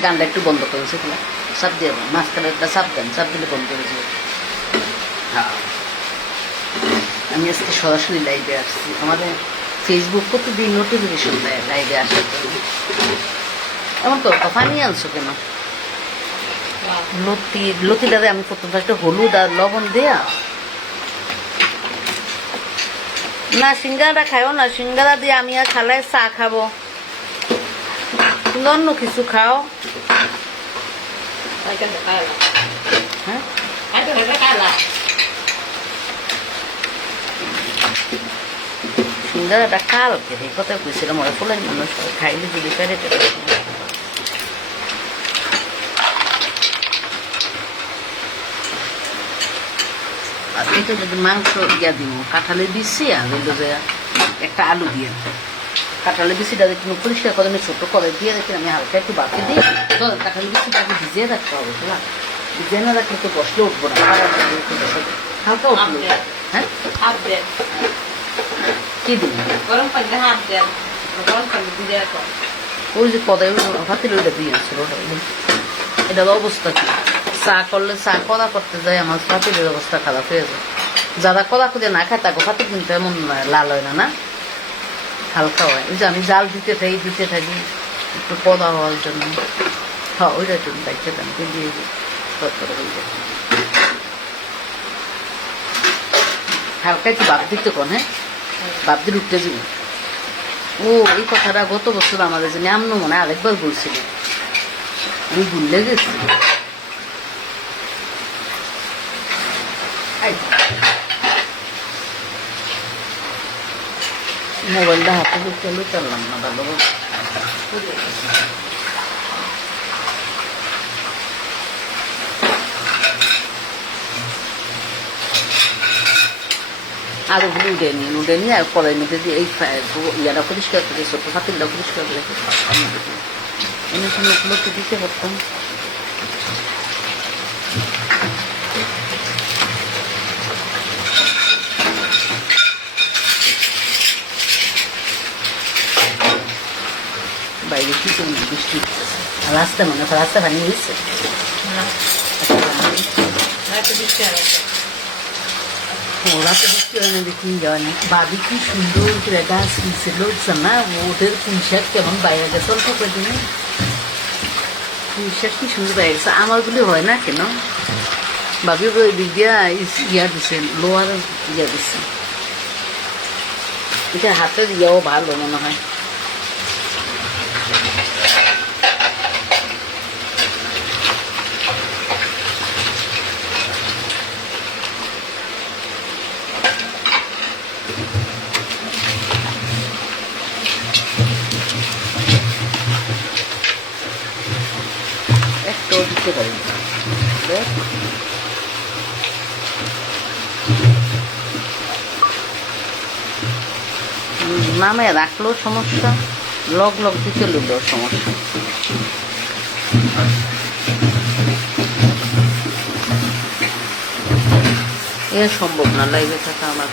গানটা একটু বন্ধ করেছে কিনা চাপ দিয়ে মাঝখানে একটা চাপ দেন, চাপ দিলে বন্ধ করেছে। হ্যাঁ, আমি আজকে সরাসরি লাইভে আসছি। আমাদের ফেসবুক প্রতিদিন নোটিফিকেশন দেয় লাইভে আসার জন্য। এমন তো কথা নিয়ে আনছো কেন? লতিটারে আমি প্রথম ফার্স্টে হলুদ আর লবণ দেয়া না, সিঙ্গারাটা খাও না, সিঙ্গারা দিয়ে আমি আর খালায় চা খাবো। তুমি অন্য কিছু খাও। হ্যাঁ, সিঙ্গারাটা কালকে এই কথা কইছিলাম, ওরা ফুলের মানুষ খাইলে যদি পেরে আর এটা যদি মাংস ইয়া দিব কাঁঠালের বিচি আর যে একটা আলু দিয়ে কাঁঠালের বিচিটা একটু পরিষ্কার করে আমি ছোটো করে দিয়ে দেখি আমি হালকা একটু বাকি দিই। কাঁঠালের বিচিটা আগে ভিজিয়ে রাখতে হবে, বুঝলাম? ভিজিয়ে না রাখলে তো বসলে উঠবো না, হালকা উঠলো। হ্যাঁ, কি দিন গরম পানি হাত দেন, গরম পানি দিয়ে রাখো। ওই যে কদাই হাতের ওইটা দিয়ে আসছিল ওটা, এটার অবস্থা কি? চা করলে চা কড়া করতে যাই আমার ফাতিলের অবস্থা খারাপ হয়ে যায়। যারা কড়া করে না খায় তাকে ফাতিল কিন্তু এমন লাল হয় না, না হালকা হয়। ওই যে আমি জাল দিতে থাকি একটু কড়া হওয়ার জন্য। হ্যাঁ, ওইটা একটু দায়িত্ব দেন দিয়ে হালকা একটু বাপ দিতে কোন। হ্যাঁ, বাপ দিয়ে উঠতে যাবো। ও এই কথাটা গত বছর আমাদের জন্য আমনো মনে আরেকবার বলছিল, আমি ভুললে গেছি। মোবাইলটা হাতে চলে চললাম না ভালো। আর ওগুলো উঠে নিয়ে আর কড়াই মধ্যে দিয়ে এই ইয়াটা পরিষ্কার করে ছোটো ফাতিলটা পরিষ্কার করে এমনি সময় ওগুলোকে দিতে পারতাম। বাইরে কি করুন বৃষ্টি রাস্তা মনে হয় রাস্তা ভাঙিয়ে দিচ্ছে। ওরা তো বৃষ্টি হয় না, দেখি যাওয়া নেই। বাদি কি সুন্দর করে গাছ ছিল না, ওদের পুঁইশাক কেমন বাইরে গেছে অল্প কদিনে। পুঁইশাক কি সুন্দর বাইরে গেছে, আমারগুলি হয় না কেন? ভাবি ওই দিক দিয়া ইয়া দিছে, লোহার ইয়া দিছে। এটা হাতের ইয়াও ভালো মনে হয়। একটাও দিতে পারি নামে রাখলেও সমস্যা, লগ দিতে লইলেও সমস্যা। এ সম্ভব না লাইভে থাকা আমার।